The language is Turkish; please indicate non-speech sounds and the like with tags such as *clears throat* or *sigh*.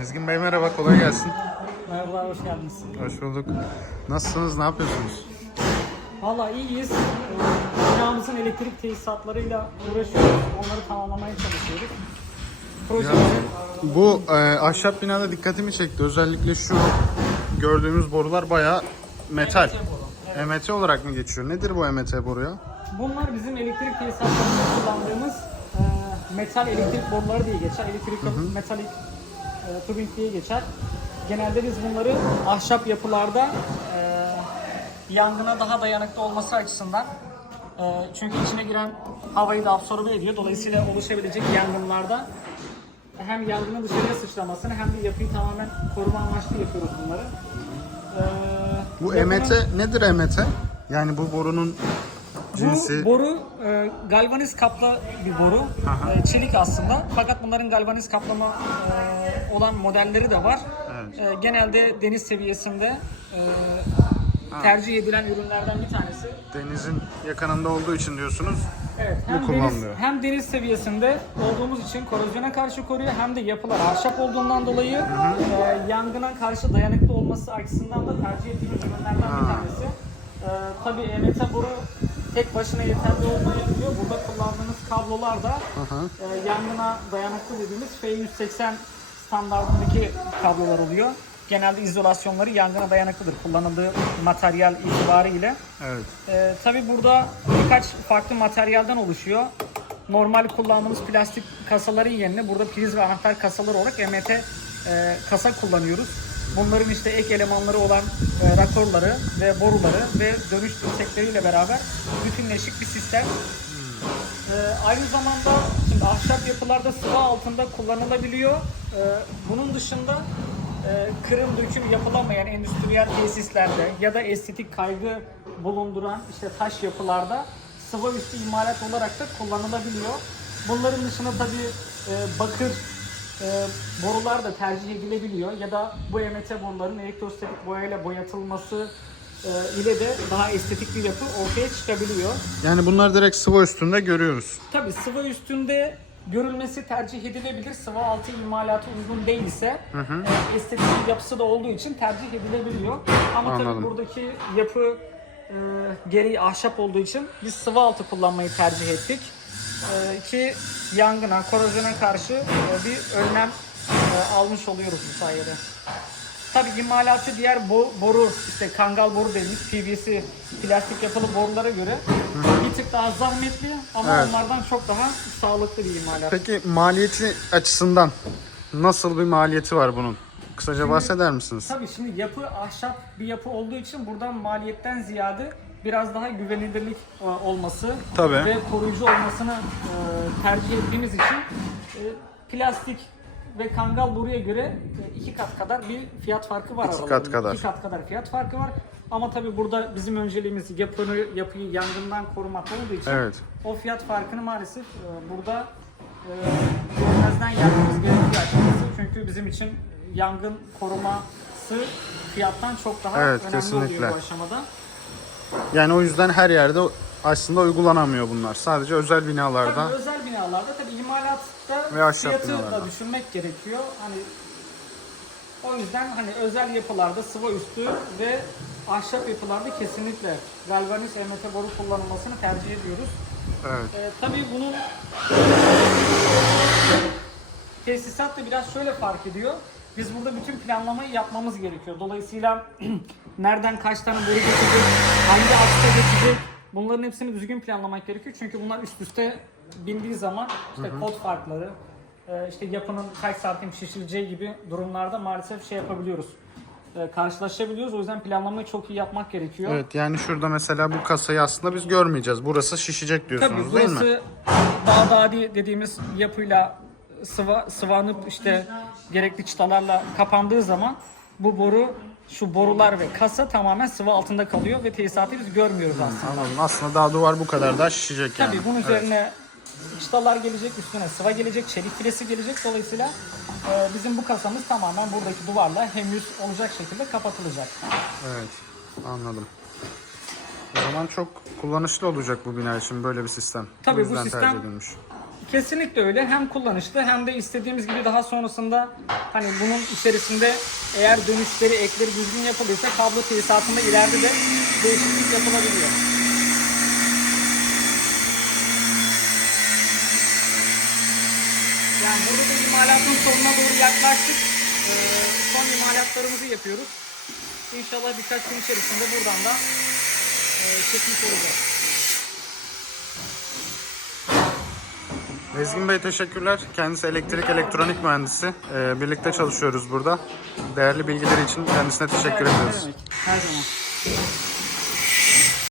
Ezgin Bey merhaba, kolay gelsin. Merhabalar, hoş geldiniz. Hoş bulduk. Nasılsınız, ne yapıyorsunuz? Valla iyiyiz. Ee, Binamızın elektrik tesisatlarıyla uğraşıyoruz. Onları tamamlamaya çalışıyoruz. Projelerin Bu e, ahşap binada dikkatimi çekti. Özellikle şu gördüğümüz borular bayağı metal. EMT olarak mı geçiyor? Nedir bu EMT boru ya? bunlar bizim elektrik tesisatlarında kullandığımız e, metal elektrik boruları diye geçer. Electrical Metallic e, Tubing diye geçer. Genelde biz bunları ahşap yapılarda e, yangına daha dayanıklı olması açısından e, çünkü içine giren havayı da absorbe ediyor. Dolayısıyla oluşabilecek yangınlarda hem yangının dışarıya sıçramasını hem de yapıyı tamamen koruma amaçlı yapıyoruz bunları. E, Bu EMT nedir EMT? Yani bu borunun cinsi. bu boru e, galvaniz kaplı bir boru. E, çelik aslında. Fakat bunların galvaniz kaplama e, olan modelleri de var. Evet. E, genelde deniz seviyesinde e, tercih edilen ürünlerden bir tanesi. Denizin yakınında olduğu için diyorsunuz. Evet, hem deniz, hem deniz seviyesinde olduğumuz için korozyona karşı koruyor hem de yapılar ahşap olduğundan dolayı e, yangına karşı dayanıklı olması açısından da tercih ettiğimiz ürünlerden bir tanesi. E, tabii EMT boru tek başına yeterli olmayabiliyor. Burada kullandığımız kablolar da e, yangına dayanıklı dediğimiz F180 standartındaki kablolar oluyor. Genelde izolasyonları yangına dayanıklıdır kullanıldığı materyal itibariyle. Evet. Ee, tabii burada birkaç farklı materyalden oluşuyor. Normal kullandığımız plastik kasaların yerine burada priz ve anahtar kasaları olarak EMT e, kasa kullanıyoruz. Bunların işte ek elemanları olan e, rakorları ve boruları ve dönüş dirsekleriyle beraber bütünleşik bir sistem. Ee, aynı zamanda şimdi ahşap yapılarda sıva altında kullanılabiliyor. Ee, bunun dışında e, kırım döküm yapılamayan endüstriyel tesislerde ya da estetik kaygı bulunduran işte taş yapılarda sıva üstü imalat olarak da kullanılabiliyor. Bunların dışında tabii e, bakır e, borular da tercih edilebiliyor ya da bu EMT boruların elektrostatik boyayla boyatılması e, ile de daha estetik bir yapı ortaya çıkabiliyor. Yani bunlar direkt sıva üstünde görüyoruz. Tabii sıva üstünde görülmesi tercih edilebilir. Sıva altı imalatı uygun değilse e, estetik bir yapısı da olduğu için tercih edilebiliyor. Ama tabii buradaki yapı e, gereği ahşap olduğu için biz sıva altı kullanmayı tercih ettik. E, ki yangına, korozyona karşı e, bir önlem e, almış oluyoruz bu sayede. Tabii imalatçı diğer bo- boru, işte kangal boru dediğimiz PVC plastik yapılı borulara göre bir tık daha zahmetli ama Evet. onlardan çok daha sağlıklı bir imalat. Peki maliyeti açısından nasıl bir maliyeti var bunun? Kısaca bahseder misiniz? Tabii şimdi yapı ahşap bir yapı olduğu için buradan maliyetten ziyade biraz daha güvenilirlik e, olması Tabii. ve koruyucu olmasını e, tercih ettiğimiz için e, plastik ve kangal boruya göre iki kat kadar bir fiyat farkı var İki aralarında. kat kadar. İki kat kadar fiyat farkı var. Ama tabii burada bizim önceliğimiz yapını, yapıyı yangından korumak olduğu için Evet. o fiyat farkını maalesef burada görmezden gelmemiz gerekiyor açıkçası. Çünkü bizim için yangın koruması fiyattan çok daha Evet, önemli kesinlikle. oluyor bu aşamada. Yani o yüzden her yerde aslında uygulanamıyor bunlar. Sadece özel binalarda. Tabii özel binalarda tabii imalatta Ve ahşap fiyatı binalarda. da düşünmek gerekiyor. Hani o yüzden hani özel yapılarda sıva üstü ve ahşap yapılarda kesinlikle galvaniz EMT boru kullanılmasını tercih ediyoruz. Evet. Ee, tabii bunun tesisat da biraz şöyle fark ediyor. Biz burada bütün planlamayı yapmamız gerekiyor. Dolayısıyla *clears throat* nereden kaç tane boru geçecek, hangi aksa geçecek bunların hepsini düzgün planlamak gerekiyor. Çünkü bunlar üst üste bindiği zaman işte kod farkları, e, işte yapının kaç santim şişileceği gibi durumlarda maalesef şey yapabiliyoruz. e, Karşılaşabiliyoruz. O yüzden planlamayı çok iyi yapmak gerekiyor. Evet yani şurada mesela bu kasayı aslında biz görmeyeceğiz. Burası şişecek diyorsunuz Tabii değil mi? burası Bağdadi dediğimiz yapıyla sıva, sıvanıp işte gerekli çıtalarla kapandığı zaman bu boru şu borular ve kasa tamamen sıvı altında kalıyor ve tesisatı biz görmüyoruz aslında. Anladım. Aslında daha duvar bu kadar daha şişecek yani. Tabii bunun üzerine çıtalar gelecek, üstüne sıva gelecek, çelik filesi gelecek. Dolayısıyla e, bizim bu kasamız tamamen buradaki duvarla hem yüz olacak şekilde kapatılacak. Evet, anladım. O zaman çok kullanışlı olacak bu bina için böyle bir sistem. Tabii bu sistem- tercih edilmiş. Kesinlikle öyle. Hem kullanışlı hem de istediğimiz gibi daha sonrasında hani bunun içerisinde eğer dönüşleri, ekleri düzgün yapılırsa kablo tesisatında ileride de değişiklik yapılabiliyor. Yani burada da imalatın sonuna doğru yaklaştık. Ee, son imalatlarımızı yapıyoruz. İnşallah birkaç gün içerisinde buradan da e, çekmiş olacağız. Ezgin Bey teşekkürler. Kendisi elektrik elektronik mühendisi. Ee, birlikte çalışıyoruz burada. Değerli bilgileri için kendisine teşekkür ediyoruz. Her zaman.